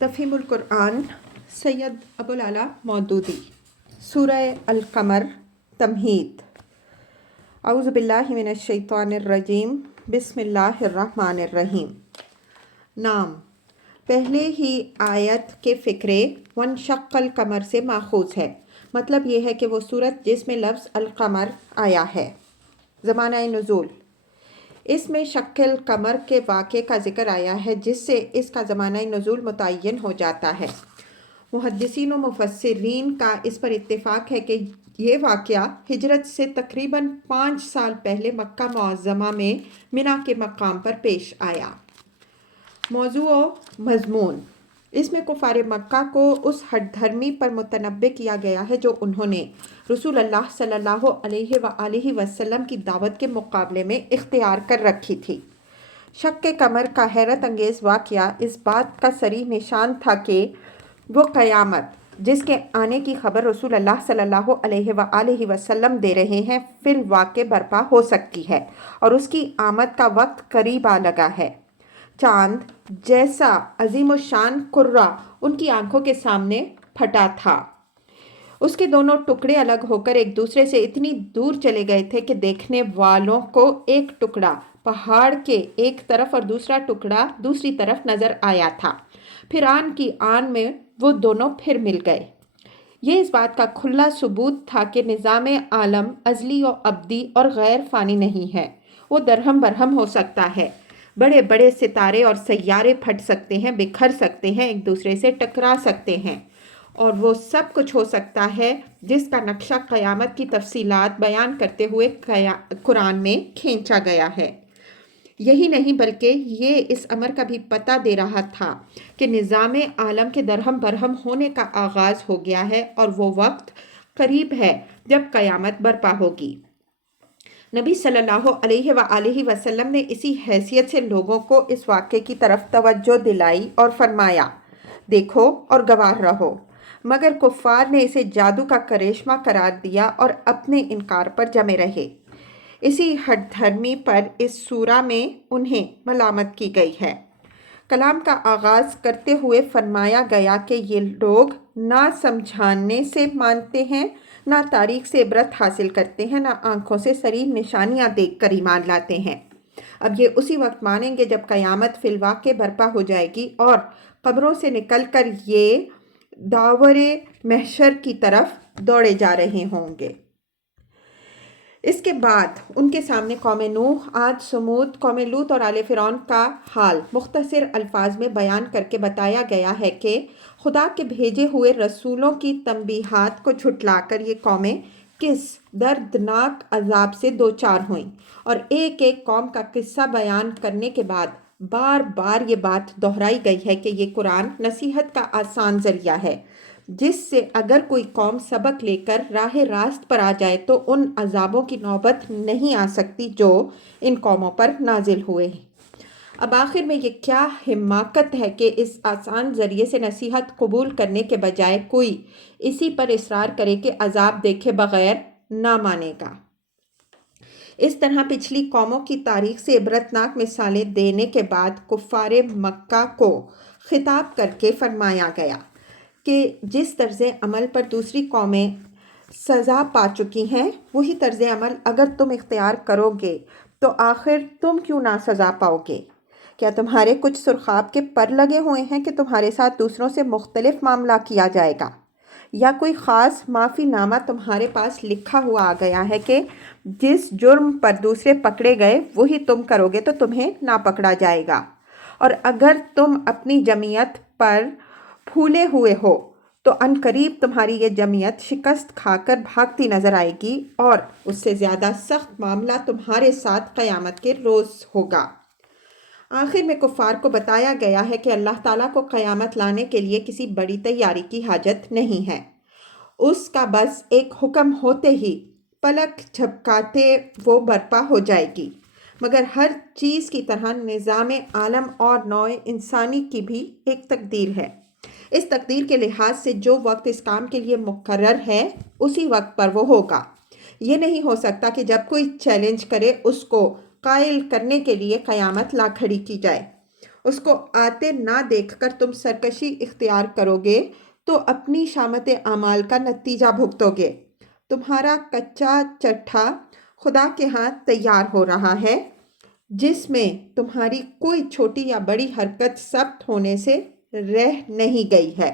تفہیم القرآن سید ابوالعلا مودودی سورہ القمر تمہید اعوذ باللہ من الشیطان الرجیم بسم اللہ الرحمن الرحیم۔ نام پہلے ہی آیت کے فقرے وانشق القمر سے ماخوذ ہے۔ مطلب یہ ہے کہ وہ صورت جس میں لفظ القمر آیا ہے۔ زمانہ نزول اس میں شق القمر کے واقعے کا ذکر آیا ہے جس سے اس کا زمانہ نزول متعین ہو جاتا ہے۔ محدثین و مفسرین کا اس پر اتفاق ہے کہ یہ واقعہ ہجرت سے تقریباً 5 سال پہلے مکہ معظمہ میں منا کے مقام پر پیش آیا۔ موضوع و مضمون اس میں کفار مکہ کو اس ہٹ دھرمی پر متنبع کیا گیا ہے جو انہوں نے رسول اللہ صلی اللہ علیہ وآلہ وسلم کی دعوت کے مقابلے میں اختیار کر رکھی تھی۔ شق قمر کا حیرت انگیز واقعہ اس بات کا صریح نشان تھا کہ وہ قیامت جس کے آنے کی خبر رسول اللہ صلی اللہ علیہ وآلہ وسلم دے رہے ہیں فی الواقع برپا ہو سکتی ہے اور اس کی آمد کا وقت قریب آ لگا ہے۔ چاند جیسا عظیم الشان قرہ ان کی آنکھوں کے سامنے پھٹا تھا۔ اس کے دونوں ٹکڑے الگ ہو کر ایک دوسرے سے اتنی دور چلے گئے تھے کہ دیکھنے والوں کو ایک ٹکڑا پہاڑ کے ایک طرف اور دوسرا ٹکڑا دوسری طرف نظر آیا تھا۔ پھر آن کی آن میں وہ دونوں پھر مل گئے۔ یہ اس بات کا کھلا ثبوت تھا کہ نظام عالم ازلی و ابدی اور غیر فانی نہیں ہے۔ وہ درہم برہم ہو سکتا ہے۔ بڑے بڑے ستارے اور سیارے پھٹ سکتے ہیں، بکھر سکتے ہیں، ایک دوسرے سے ٹکرا سکتے ہیں، اور وہ سب کچھ ہو سکتا ہے جس کا نقشہ قیامت کی تفصیلات بیان کرتے ہوئے قرآن میں کھینچا گیا ہے۔ یہی نہیں بلکہ یہ اس امر کا بھی پتہ دے رہا تھا کہ نظام عالم کے درہم برہم ہونے کا آغاز ہو گیا ہے اور وہ وقت قریب ہے جب قیامت برپا ہوگی۔ نبی صلی اللہ علیہ وآلہ وسلم نے اسی حیثیت سے لوگوں کو اس واقعے کی طرف توجہ دلائی اور فرمایا، دیکھو اور گواہ رہو، مگر کفار نے اسے جادو کا کرشمہ قرار دیا اور اپنے انکار پر جمے رہے۔ اسی ہٹ دھرمی پر اس سورہ میں انہیں ملامت کی گئی ہے۔ کلام کا آغاز کرتے ہوئے فرمایا گیا کہ یہ لوگ نہ سمجھانے سے مانتے ہیں، نہ تاریخ سے عبرت حاصل کرتے ہیں، نہ آنکھوں سے صریح نشانیاں دیکھ کر ایمان لاتے ہیں۔ اب یہ اسی وقت مانیں گے جب قیامت فی الواقع برپا ہو جائے گی اور قبروں سے نکل کر یہ داور محشر کی طرف دوڑے جا رہے ہوں گے۔ اس کے بعد ان کے سامنے قوم نوح، عاد، سمود، قوم لوط اور آل فرعون کا حال مختصر الفاظ میں بیان کر کے بتایا گیا ہے کہ خدا کے بھیجے ہوئے رسولوں کی تنبیہات کو جھٹلا کر یہ قومیں کس دردناک عذاب سے دوچار ہوئیں، اور ایک ایک قوم کا قصہ بیان کرنے کے بعد بار بار یہ بات دہرائی گئی ہے کہ یہ قرآن نصیحت کا آسان ذریعہ ہے جس سے اگر کوئی قوم سبق لے کر راہ راست پر آ جائے تو ان عذابوں کی نوبت نہیں آ سکتی جو ان قوموں پر نازل ہوئے ہیں۔ اب آخر میں یہ کیا حماقت ہے کہ اس آسان ذریعے سے نصیحت قبول کرنے کے بجائے کوئی اسی پر اصرار کرے کہ عذاب دیکھے بغیر نہ مانے گا۔ اس طرح پچھلی قوموں کی تاریخ سے عبرتناک مثالیں دینے کے بعد کفار مکہ کو خطاب کر کے فرمایا گیا کہ جس طرز عمل پر دوسری قومیں سزا پا چکی ہیں وہی طرز عمل اگر تم اختیار کرو گے تو آخر تم کیوں نہ سزا پاؤ گے؟ کیا تمہارے کچھ سرخاب کے پر لگے ہوئے ہیں کہ تمہارے ساتھ دوسروں سے مختلف معاملہ کیا جائے گا، یا کوئی خاص معافی نامہ تمہارے پاس لکھا ہوا آ گیا ہے کہ جس جرم پر دوسرے پکڑے گئے وہی تم کرو گے تو تمہیں نہ پکڑا جائے گا؟ اور اگر تم اپنی جمعیت پر پھولے ہوئے ہو تو عنقریب تمہاری یہ جمعیت شکست کھا کر بھاگتی نظر آئے گی، اور اس سے زیادہ سخت معاملہ تمہارے ساتھ قیامت کے روز ہوگا۔ آخر میں کفار کو بتایا گیا ہے کہ اللہ تعالیٰ کو قیامت لانے کے لیے کسی بڑی تیاری کی حاجت نہیں ہے۔ اس کا بس ایک حکم ہوتے ہی پلک جھپکاتے وہ برپا ہو جائے گی، مگر ہر چیز کی طرح نظام عالم اور نوع انسانی کی بھی ایک تقدیر ہے۔ اس تقدیر کے لحاظ سے جو وقت اس کام کے لیے مقرر ہے اسی وقت پر وہ ہوگا۔ یہ نہیں ہو سکتا کہ جب کوئی چیلنج کرے اس کو قائل کرنے کے لیے قیامت لا کھڑی کی جائے۔ اس کو آتے نہ دیکھ کر تم سرکشی اختیار کرو گے تو اپنی شامت اعمال کا نتیجہ بھگتو گے۔ تمہارا کچا چٹھا خدا کے ہاتھ تیار ہو رہا ہے، جس میں تمہاری کوئی چھوٹی یا بڑی حرکت ثبت ہونے سے رہ نہیں گئی ہے۔